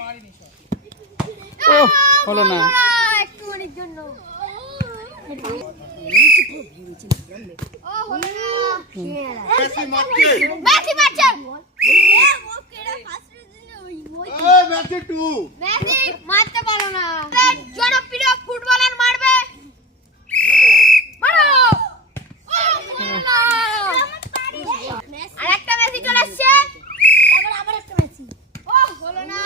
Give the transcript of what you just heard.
ও হলো না। একটু অনেক জন্য মেসি মারছে। মেসি মারছে মেসি টু। মেসি মারতে পারো না। জনপ্রিয় ফুটবলার মারবে, মারো। আরেকটা মেসি চলে আসছে, তারপর আবার একটা মেসি। ও হলো না।